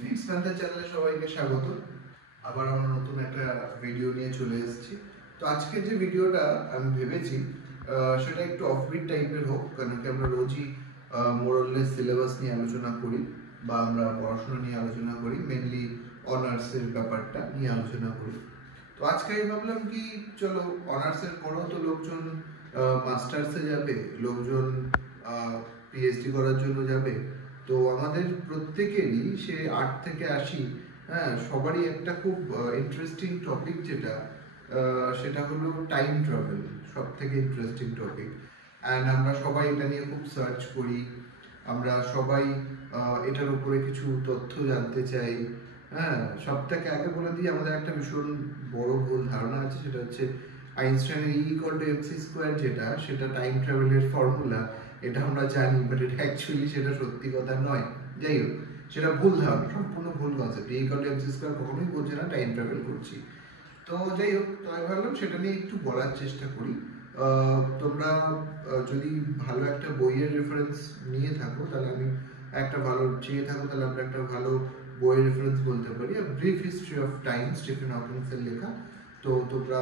Fix panther চ্যানেলে সবাইকে স্বাগত। আবার আমরা নতুন একটা ভিডিও নিয়ে চলে এসেছি। তো আজকের যে ভিডিওটা আমি ভেবেছি সেটা একটু অফবিট টাইপের হোক, কারণ কি আমরা রোজই মোরাললেস সিলেবাস নিয়ে আলোচনা করি বা আমরা পড়াশোনা নিয়ে আলোচনা করি, মেনলি অনার্সের ব্যাপারটা নিয়ে আলোচনা করি। তো আজকে আমি ভাবলাম কি চলো অনার্সের পরেও তো লোকজন মাস্টার্সে যাবে, লোকজন পিএইচডি করার জন্য যাবে। তো আমাদের প্রত্যেকেরই সে 8 থেকে 80, হ্যাঁ, সবারই একটা খুব ইন্টারেস্টিং টপিক যেটা সেটা হলো টাইম ট্রাভেল। সব থেকে ইন্টারেস্টিং টপিক, অ্যান্ড আমরা সবাই এটা নিয়ে খুব সার্চ করি। আমরা সবাই এটার উপরে কিছু তথ্য জানতে চাই। হ্যাঁ, সব থেকে আগে বলে দিই, আমাদের একটা ভীষণ বড় ভুল ধারণা আছে, সেটা হচ্ছে আইনস্টাইনের E=mc², যেটা সেটা টাইম ট্রাভেলের ফর্মুলা। এটা আমরা জানি, বাট এটা অ্যাকচুয়ালি সেটা সত্যি কথা নয়। যাই হোক, সেটা ভুল ধারণা, সম্পূর্ণ ভুল কনসেপ্ট। E=mc² কখনোই বলছে না টাইম ট্রাভেল করছি। তো যাই হোক, তো আমি ভাবলাম সেটা নিয়ে একটু বলার চেষ্টা করি। তোমরা যদি ভালো একটা বইয়ের রেফারেন্স নিয়ে থাকো, তাহলে আমি একটা ভালো চেয়ে থাকো, তাহলে আমরা একটা ভালো বইয়ের রেফারেন্স বলতে পারি, brief history of time, Stephen হকিংসের লেখা। তো তোমরা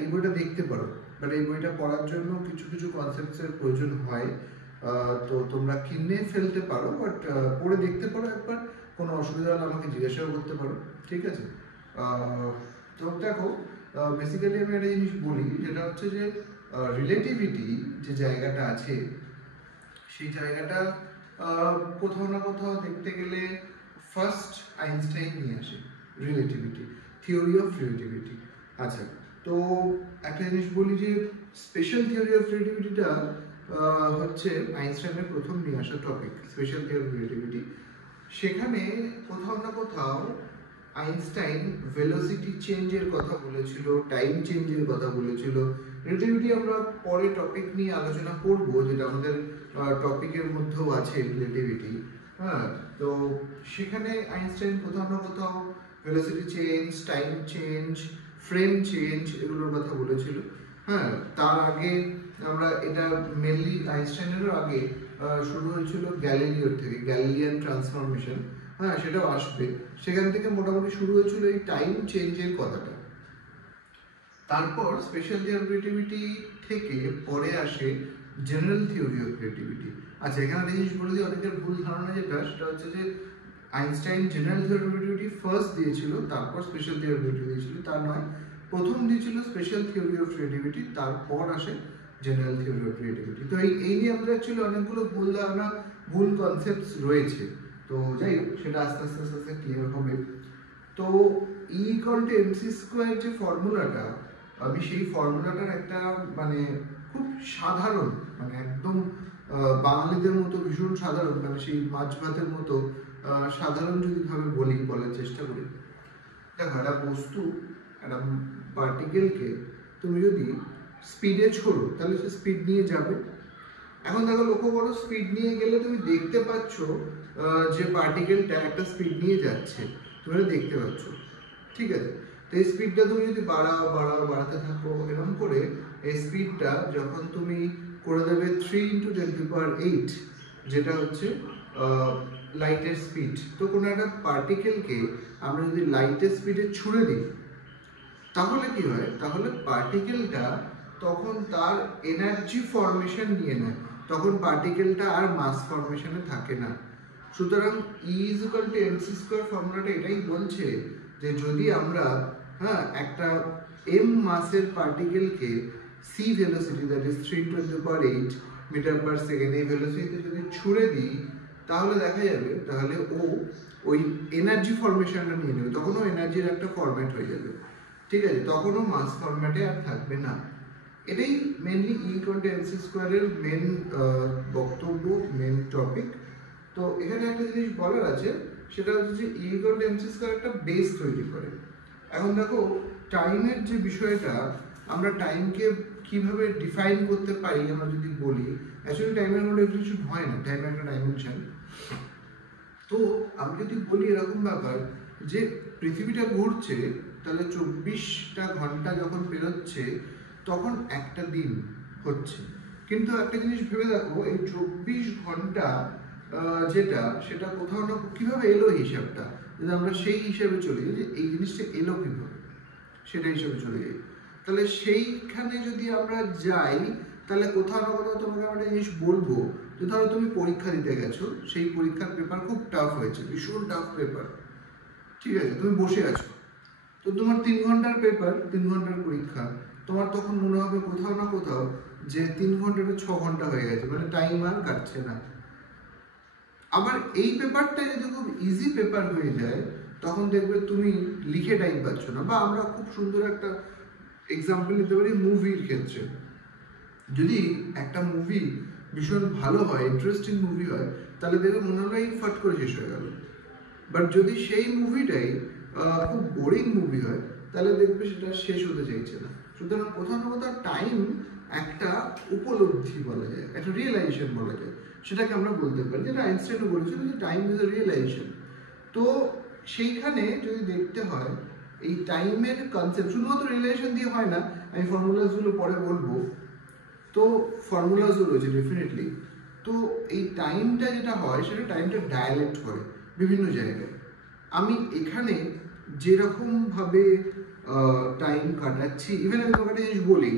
এই বইটা দেখতে পারো, বাট এই বইটা পড়ার জন্য কিছু কিছু কনসেপ্টসের প্রয়োজন হয়। তো তোমরা কিনে ফেলতে পারো, বাট পড়ে দেখতে পারো একবার। কোনো অসুবিধা হলে আমাকে জিজ্ঞাসাও করতে পারো, ঠিক আছে? তো দেখো, বেসিক্যালি আমি একটা জিনিস বলি, যেটা হচ্ছে যে রিলেটিভিটি যে জায়গাটা আছে, সেই জায়গাটা কোথাও না কোথাও দেখতে গেলে ফার্স্ট আইনস্টাইন নিয়ে আসে রিলেটিভিটি, থিওরি অফ রিলেটিভিটি। আচ্ছা, তো একটা জিনিস বলি যে স্পেশাল থিওরি অফ রিলেটিভিটিটা হচ্ছে আইনস্টাইনের প্রথম নিয়ে আসা topic, special theory of relativity. সেখানে কোথাও না কোথাও আইনস্টাইন ভেলোসিটি চেঞ্জের কথা বলেছিল, টাইম চেঞ্জের কথা বলেছিল। রিলেটিভিটি আমরা পরে টপিক নিয়ে আলোচনা করব, যেটা আমাদের টপিকের মধ্যেও আছে রিলেটিভিটি। হ্যাঁ, তো সেখানে আইনস্টাইন কোথাও না কোথাও velocity change, time change, frame change এগুলোর কথা বলেছিল। হ্যাঁ, তার আগে আমরা এটা মেনলি আইনস্টাইনেরও আগে শুরু হয়েছিল গ্যালিলিওর থেকে, গ্যালিলিয়ান ট্রান্সফরমেশন। হ্যাঁ, সেটাও আসবে। সেখান থেকে মোটামুটি শুরু হয়েছিল এই টাইম চেঞ্জের কথাটা। তারপর স্পেশাল থিওরি অফ রিলেটিভিটি থেকে পরে আসে জেনারেল থিওরি অফ রিলেটিভিটি। আচ্ছা, এখানে জিনিস বলে দিই, অনেকের ভুল ধারণা যেটা, সেটা হচ্ছে যে Einstein general theory of relativity first দিয়েছিল, তারপর স্পেশাল থিওরি অফ রিলেটিভিটি দিয়েছিল। তার নয়, প্রথম দিয়েছিল স্পেশাল থিওরি অফ রিলেটিভিটি, তারপর আসে জেনারেল থিওরি অফ রিলেটিভিটি। তো এই নিয়ে আমাদের অ্যাকচুয়ালি অনেকগুলো ভুল ধারণা, ভুল কনসেপ্টস রয়েছে। তো যাই হোক, সেটা আস্তে আস্তে আস্তে আস্তে ক্লিয়ার হবে। তো E=mc² যে ফর্মুলাটা, আমি সেই ফর্মুলাটার একটা মানে খুব সাধারণ, মানে একদম বাঙালিদের মতো ভীষণ সাধারণ, মানে সেই মাছ ভাতের মতো সাধারণ যদি ভাবে বলার চেষ্টা করি। দেখো, একটা বস্তু, একটা পার্টিকেলকে তুমি যদি স্পিডে ছোড়ো, তাহলে সে স্পিড নিয়ে যাবে। এখন দেখো, লক্ষ্য করো, স্পিড নিয়ে গেলে তুমি দেখতে পাচ্ছ যে পার্টিকেলটা একটা স্পিড নিয়ে যাচ্ছে, তুমি দেখতে পাচ্ছ, ঠিক আছে? তো এই স্পিডটা তুমি যদি বাড়াতে থাকো এরকম করে, এই স্পিডটা যখন তুমি করে দেবে 3×10⁸, যেটা হচ্ছে লাইটের স্পিড। তো কোনো একটা পার্টিকেলকে আমরা যদি লাইটের স্পিডে ছুড়ে দিই, তাহলে কি হয়? তাহলে পার্টিকেলটা তখন তার এনার্জি ফরমেশন নিয়ে নেয়, তখন পার্টিকেলটা আর মাস ফরমেশনে থাকে না। সুতরাং E=mc² ফর্মুলাটা এটাই বলছে যে যদি আমরা একটা m মাসের পার্টিকেলকে c velocity, that is 3×10⁸ metre per second, এই ভেলোসিটিতে যদি ছুড়ে দিই, তাহলে দেখা যাবে তাহলে ও ওই এনার্জি ফরমেশনটা নিয়ে নেবে, তখন ও এনার্জির একটা ফরম্যাট হয়ে যাবে, ঠিক আছে? তখনও মাস ফরম্যাটে আর থাকবে না। এটাই মেনলি E=mc² এর মেন বক্তব্য, মেন টপিক। তো এখানে একটা জিনিস বলার আছে, সেটা হচ্ছে যে E=mc² একটা বেস তৈরি করে। এখন দেখো, টাইমের যে বিষয়টা, আমরা টাইমকে কিভাবে ডিফাইন করতে পারি আমরা যদি বলি, অ্যাকচুয়ালি টাইমের মধ্যে কিছু হয় না, টাইমের একটা ডাইমেনশন। তো আমি যদি বলি এরকম ব্যাপার যে পৃথিবীটা ঘুরছে, তাহলে 24টা ঘন্টা যখন পেরোচ্ছে তখন একটা দিন হচ্ছে। কিন্তু একটা জিনিস ভেবে দেখো, এই 24 ঘন্টা যেটা সেটা কোথাও না কিভাবে এলো হিসাবটা, যদি আমরা সেই হিসাবে চলি যে এই জিনিসটা এলো কিভাবে সেটা হিসাবে চলে যাই, তাহলে সেইখানে যদি আমরা যাই তাহলে কোথাও না কোথাও তোমাকে আমরা একটা জিনিস বলবো যে ধরো তুমি পরীক্ষা দিতে গেছো, সেই পরীক্ষার পেপার খুব টাফ হয়েছে, ভীষণ টাফ পেপার, ঠিক আছে, তুমি বসে আছো, তো তোমার 3 ঘন্টার পেপার, 3 ঘন্টার পরীক্ষা, তোমার তখন মনে হবে কোথাও না কোথাও যে 3 ঘন্টাটা 6 ঘন্টা হয়ে গেছে, মানে টাইম আর কাটছে না। আবার এই পেপারটা যদি খুব ইজি পেপার হয়ে যায় তখন দেখবে তুমি লিখে টাইম পাচ্ছ না। বা আমরা খুব সুন্দর একটা এক্সাম্পল নিতে পারি মুভির ক্ষেত্রে, যদি একটা মুভি ভীষণ ভালো হয়, ইন্টারেস্টিং মুভি হয়, তাহলে দেখবে মনে হলো এই ফট করে শেষ হয়ে গেল। বাট যদি সেই মুভিটাই খুব বোরিং মুভি হয় তাহলে দেখবে সেটা শেষ হতে চাইছে না। সুতরাং কোথাও না কোথাও টাইম একটা উপলব্ধি বলা যায়, একটা রিয়েলাইজেশন বলা যায়, সেটাকে আমরা বলতে পারি, যেটা আইনস্টাইনও বলেছিল যে টাইম ইজ এ রিয়েলাইজেশন। তো সেইখানে যদি দেখতে হয় এই টাইমের কনসেপ্ট শুধুমাত্র রিয়েলাইজেশন দিয়ে হয় না, আমি ফর্মুলাসগুলো পরে বলবো, তো ফর্মুলাসও রয়েছে ডেফিনেটলি। তো এই টাইমটা যেটা হয় সেটা টাইমটা ডায়ালেক্ট করে বিভিন্ন জায়গায়। আমি এখানে যেরকমভাবে টাইম কাটাচ্ছি, ইভেন আমি তোমাকে একটা জিনিস বলি,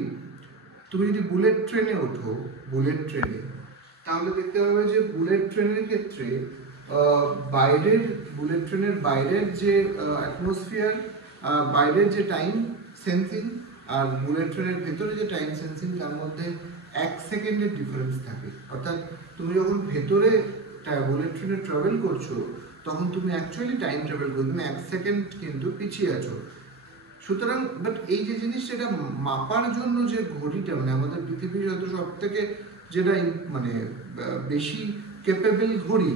তুমি যদি বুলেট ট্রেনে ওঠো, বুলেট ট্রেনে, তাহলে দেখতে পাবে যে বুলেট ট্রেনের ক্ষেত্রে বুলেট ট্রেনের বাইরের যে অ্যাটমসফিয়ার, বাইরের যে টাইম সেন্সিং আর বুলেট ট্রেনের ভেতরে যে টাইম সেন্সিং, তার মধ্যে 1 সেকেন্ডের ডিফারেন্স থাকে। অর্থাৎ তুমি যখন ভেতরে বুলেট ট্রেনে ট্রাভেল করছো তখন তুমি অ্যাকচুয়ালি টাইম ট্রাভেল করছো, তুমি 1 সেকেন্ড কিন্তু পিছিয়ে আছো। সুতরাং বাট এই যে জিনিস সেটা মাপার জন্য যে ঘড়িটা, মানে আমাদের পৃথিবীর হয়তো সব থেকে যেটা মানে বেশি ক্যাপেবল ঘড়ি,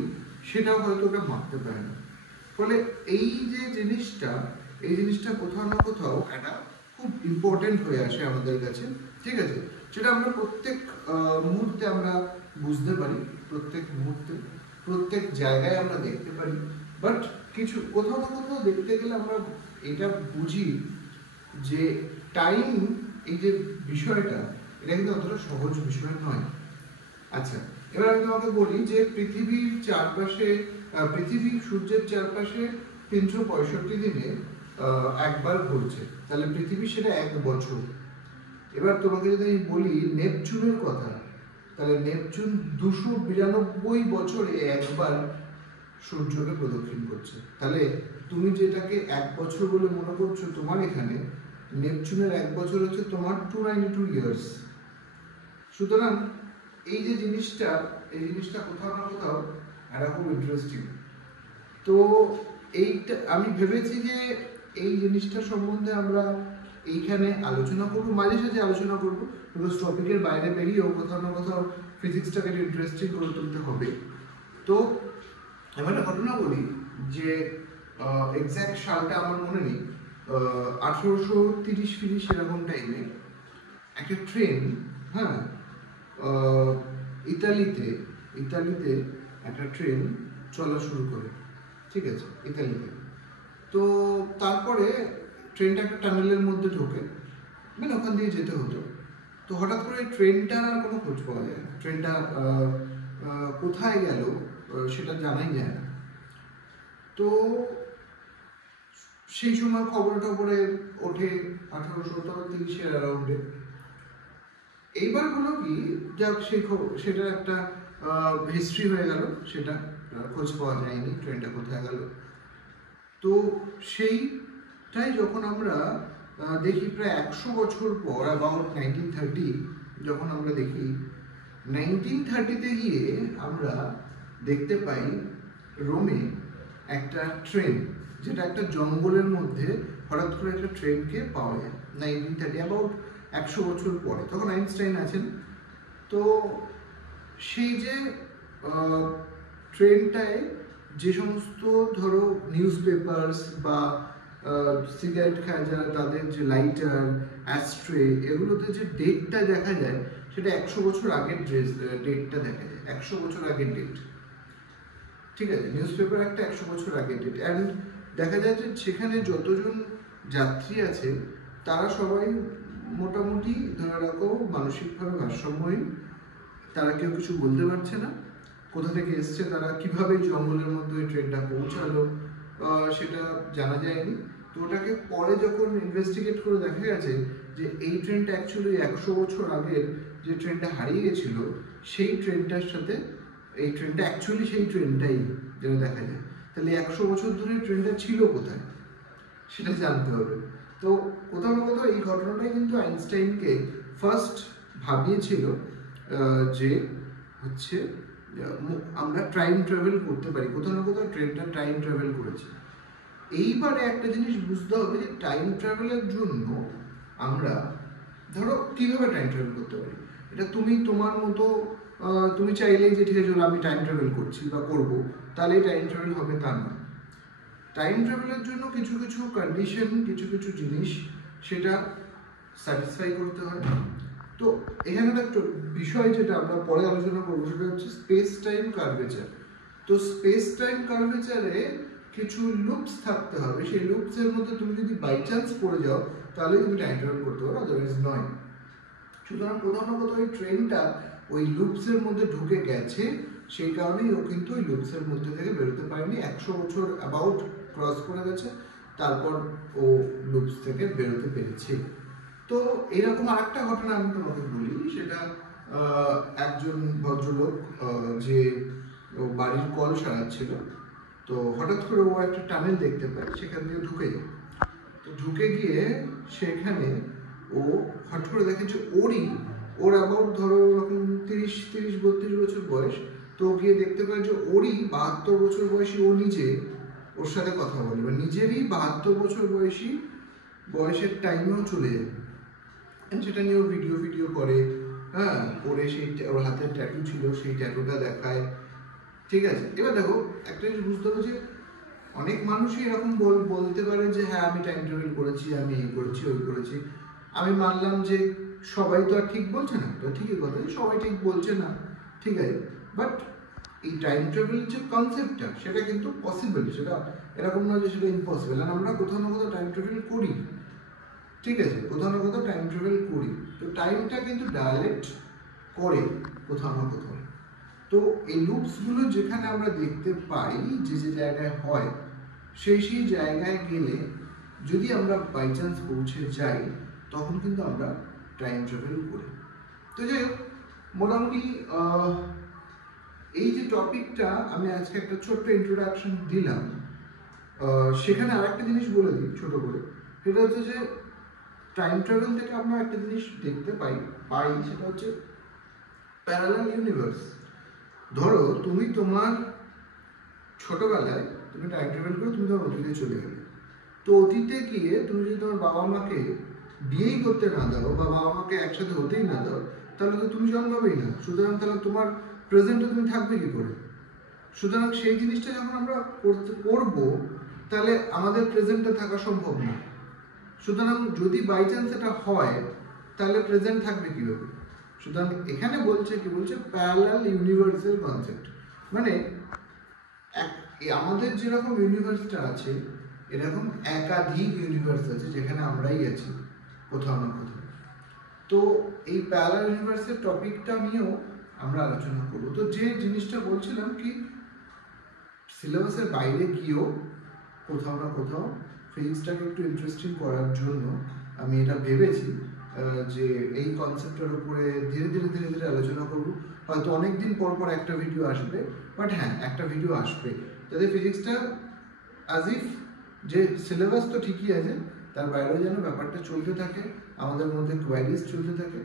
সেটাও হয়তো ওটা মাপতে পারে না। ফলে এই যে জিনিসটা, এই জিনিসটা কোথাও না কোথাও একটা খুব ইম্পর্টেন্ট হয়ে আসে আমাদের কাছে, ঠিক আছে, যেটা আমরা প্রত্যেক মুহূর্তে আমরা বুঝতে পারি, প্রত্যেক মুহূর্তে প্রত্যেক জায়গায় আমরা দেখতে পারি। বাট কিছু কোথাও না কোথাও দেখতে গেলে আমরা এটা বুঝি যে টাইম, এই যে বিষয়টা, এটা কিন্তু অতটা সহজ বিষয় নয়। আচ্ছা, এবার আমি তোমাকে বলি যে পৃথিবীর চারপাশে, পৃথিবী সূর্যের চারপাশে 365 দিনে একবার ঘুরছে, তাহলে পৃথিবী সেটা 1 বছর। এবার তোমাকে যদি আমি বলি নেপচুনের কথা, তাহলে নেপচুন 292 বছরে একবার সূর্যকে প্রদক্ষিণ করছে। তাহলে তুমি যেটাকে 1 বছর বলে মনে করছো তোমার এখানে, নেপচুনের 1 বছর হচ্ছে তোমার 292 ইয়ার্স। সুতরাং এই যে জিনিসটা, এই জিনিসটা কোথাও না কোথাও একটা খুব ইন্টারেস্টিং। তো এইটা আমি ভেবেছি যে এই জিনিসটা সম্বন্ধে আমরা এইখানে আলোচনা করবো, মাঝে সাঝে আলোচনা করবো, বিকজ টপিকের বাইরে বেরিয়েও কোথাও না কোথাও ফিজিক্সটাকে ইন্টারেস্টিং করে তুলতে হবে। তো এবার একটা ঘটনা বলি যে এক্স্যাক্ট সালটা আমার মনে নেই, 1830 এরকম টাইমে একটা ট্রেন, হ্যাঁ, ইতালিতে একটা ট্রেন চলা শুরু করে, ঠিক আছে, ইতালিতে। তো তারপরে ট্রেনটা একটা টানেলের মধ্যে ঢোকে, মানে ওখান দিয়ে যেতে হতো। তো হঠাৎ করে ট্রেনটার আর কোনো খোঁজ পাওয়া যায় না, ট্রেনটা কোথায় গেল সেটা জানাই যায় না। তো সেই সময় খবরে ওঠে 1830 অ্যারাউন্ডে। এইবার হলো কি, যাক সেই সেটার একটা হিস্ট্রি হয়ে গেল, সেটা খোঁজ পাওয়া যায়নি ট্রেনটা কোথায় গেল। তো সেইটাই যখন আমরা দেখি প্রায় 100 বছর পর, অ্যাবাউট 1930, যখন আমরা দেখি 1930-তে গিয়ে আমরা দেখতে পাই রোমে একটা ট্রেন, যেটা একটা জঙ্গলের মধ্যে হঠাৎ করে একটা ট্রেনকে পাওয়া যায় 1930, অ্যাবাউট 100 বছর পরে। তখন আইনস্টাইন আছেন। তো সেই যে ট্রেনটায় যে সমস্ত ধরো নিউজ পেপারস বা সিগারেট খায় যারা, তাদের যে লাইটার, অ্যাস্ট্রে, এগুলোতে যে ডেটটা দেখা যায় সেটা 100 বছর আগের ডেটটা দেখা যায়, 100 বছর আগের ডেট, ঠিক আছে, নিউজ পেপার একটা 100 বছর আগের ডেট। অ্যান্ড দেখা যায় যে সেখানে যতজন যাত্রী আছে তারা সবাই মোটামুটি ধরে রাখো মানসিকভাবে ভারসাম্যহীন, তারা কেউ কিছু বলতে পারছে না, কোথা থেকে এসছে, তারা কিভাবে জঙ্গলের মধ্যে ওই ট্রেনটা পৌঁছালো সেটা জানা যায়নি। তো ওটাকে পরে যখন ইনভেস্টিগেট করে দেখা গেছে যে এই ট্রেনটা অ্যাকচুয়ালি 100 বছর আগের যে ট্রেনটা হারিয়ে গেছিল সেই ট্রেনটার সাথে এই ট্রেনটা অ্যাকচুয়ালি সেই ট্রেনটাই যেটা দেখা যায়। তাহলে 100 বছর ধরে ট্রেনটা ছিল কোথায় সেটা জানতে হবে। তো কোথাও না কোথাও এই ঘটনাটাই কিন্তু আইনস্টাইনকে ফার্স্ট ভাবিয়েছিল যে হচ্ছে আমরা টাইম ট্রাভেল করতে পারি, কোথাও না কোথাও ট্রেনটা টাইম ট্রাভেল করেছে। এইবারে একটা জিনিস বুঝতে হবে যে টাইম ট্রাভেলের জন্য আমরা ধরো কিভাবে টাইম ট্রাভেল করতে পারি। এটা তুমি তোমার মতো তুমি চাইলেই যে ঠিক আছে আমি টাইম ট্রাভেল করছি বা করবো তাহলে টাইম ট্রাভেল হবে তা না। টাইম ট্রাভেলের জন্য কিছু কিছু কন্ডিশন, কিছু কিছু জিনিস সেটা স্যাটিসফাই করতে হয়। তো এখানে একটা বিষয় যেটা আমরা পরে আলোচনা করবো সেটা হচ্ছে স্পেস টাইম কার্ভেচার। তো স্পেস টাইম কার্ভেচারে কিছু লুপস থাকতে হবে, সেই লুপসের মধ্যে তুমি যদি বাই চান্স পড়ে যাও তাহলে তুমি টাইম ট্রাভেল করতে পারো, আদারওয়াইজ নয়। সুতরাং কোথাও না কোথাও ওই ট্রেনটা ওই লুপসের মধ্যে ঢুকে গেছে, সেই কারণেই ও কিন্তু ওই লুপসের মধ্যে থেকে বেরোতে পারেনি। 100 বছর অ্যাবাউট ক্রস করে গেছে, তারপর ও লুপস থেকে বেরোতে পেরেছে। তো এরকম আরেকটা ঘটনা আমি তোমাকে বলি, সেটা একজন ভদ্রলোক যে বাড়ির কল সারাচ্ছিল, তো হঠাৎ করে ও একটা টানেল দেখতে পায়, সেখান দিয়ে ঢুকে যায়। তো ঢুকে গিয়ে সেখানে ও হঠাৎ করে দেখে যে ওর অ্যাবাউট ধরো ওরকম 30-32 বছর বয়স। তো গিয়ে দেখতে পায় যে ওরই 72 বছর বয়সী ও নিজে ওর সাথে কথা বলে, বা নিজেরই 72 বছর বয়সের টাইমেও চলে যায়। সেটা নিয়েও ভিডিও করে, হ্যাঁ, করে সেই ওর হাতের ট্যাটু ছিল সেই ট্যাটুটা দেখায়, ঠিক আছে। এবার দেখো একটা জিনিস বুঝতে হবে যে অনেক মানুষই এরকম বলতে পারে যে হ্যাঁ আমি টাইম ট্রাভেল করেছি, আমি এই করেছি ওই করেছি। আমি মানলাম যে সবাই তো আর ঠিক বলছে না, তো ঠিকই কথা, সবাই ঠিক বলছে না, ঠিক আছে। বাট এই টাইম ট্রাভেলের যে কনসেপ্টটা সেটা কিন্তু পসিবল, সেটা এরকম নয় যে সেটা ইম্পসিবল। আর আমরা কোথাও না কোথাও টাইম ট্রাভেল করি, ঠিক আছে, কোথাও না কোথাও টাইম ট্রাভেল করি। তো টাইমটা কিন্তু ডাইলেক্ট করে কোথাও না কোথাও। তো এই লুপসগুলো যেখানে আমরা দেখতে পাই যে যে জায়গায় হয়, সেই জায়গায় গেলে যদি আমরা বাই চান্স পৌঁছে যাই তখন কিন্তু আমরা টাইম ট্রাভেল করি। তো যাই হোক, মোটামুটি এই যে টপিকটা আমি আজকে একটা ছোট্ট ইন্ট্রোডাকশন দিলাম, সেখানে আরেকটা জিনিস বলে দিই ছোট করে, সেটা হচ্ছে যে টাইম ট্রাভেল থেকে আমরা একটা জিনিস দেখতে পাই, সেটা হচ্ছে প্যারালাল ইউনিভার্স। ধরো তুমি তোমার ছোটবেলায় তুমি টাইম ট্রাভেল করে তুমি তোমার অতীতে চলে গেলে। তো অতীতে গিয়ে তুমি যদি তোমার বাবা মাকে বিয়েই করতে না দাও বা বাবা মাকে একসাথে হতেই না দাও, তাহলে তো তুমি জন্মাবেই না। সুতরাং তাহলে তোমার প্রেজেন্টে তুমি থাকবে কি করে? সুতরাং সেই জিনিসটা যখন আমরা করবো তাহলে আমাদের প্রেজেন্টে থাকা সম্ভব না। সুতরাং যদি বাই চান্স এটা হয় তাহলে প্রেজেন্ট থাকবে কিভাবে? সুতরাং এখানে বলছে প্যারালাল ইউনিভার্সের কনসেপ্ট, মানে আমাদের যেরকম ইউনিভার্সটা আছে এরকম একাধিক ইউনিভার্স আছে যেখানে আমরাই আছি কোথাও না কোথাও। তো এই প্যারালাল ইউনিভার্সের টপিকটা নিয়েও আমরা আলোচনা করব। তো যে জিনিসটা বলছিলাম কি, সিলেবাসের বাইরে গিয়েও কোথাও না কোথাও ফিজিক্সটাকে একটু ইন্টারেস্টিং করার জন্য আমি এটা ভেবেছি যে এই কনসেপ্টের উপরে ধীরে ধীরে আলোচনা করব। হয়তো অনেকদিন পর একটা ভিডিও আসবে, বাট হ্যাঁ একটা ভিডিও আসবে যাতে ফিজিক্সটা অ্যাজ ইফ যে সিলেবাস তো ঠিকই আছে, তার বাইরেও যেন ব্যাপারটা চলতে থাকে, আমাদের মধ্যে কোয়ারিজ চলতে থাকে।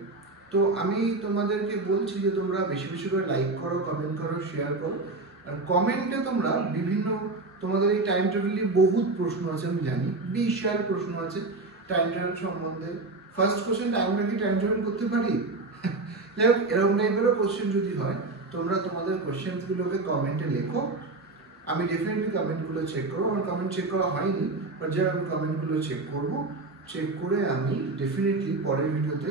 তো আমি তোমাদেরকে বলছি যে তোমরা বেশি বেশি করে লাইক করো, কমেন্ট করো, শেয়ার করো। আর কমেন্টে তোমরা বিভিন্ন তোমাদের এই টাইম ট্রাভেল নিয়ে বহুত প্রশ্ন আছে, আমি জানি বিশাল প্রশ্ন আছে টাইম ট্রাভেল সম্বন্ধে। ফার্স্ট কোশ্চেন, আমরা কি টাইম ট্রাভেল করতে পারি? যাই হোক, এরকম টাইপেরও কোশ্চেন যদি হয় তোমরা তোমাদের কোশ্চেনগুলোকে কমেন্টে লেখো, আমি ডেফিনেটলি কমেন্টগুলো চেক করবো। আমার কমেন্ট চেক করা হয়নি, বাট যে আমি কমেন্টগুলো চেক করবো, চেক করে আমি ডেফিনেটলি পরের ভিডিওতে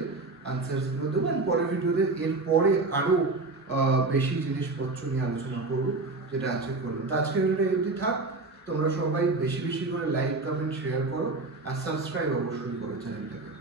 আনসার্সগুলো দেবো। পরের ভিডিওতে এরপরে আরও বেশি জিনিসপত্র নিয়ে আলোচনা করবো, যেটা আজকে করলাম। তো আজকের ভিডিওটা এই অবধি থাক। তোমরা সবাই বেশি বেশি করে লাইক, কমেন্ট, শেয়ার করো আর সাবস্ক্রাইব অবশ্যই করো চ্যানেলটাকে।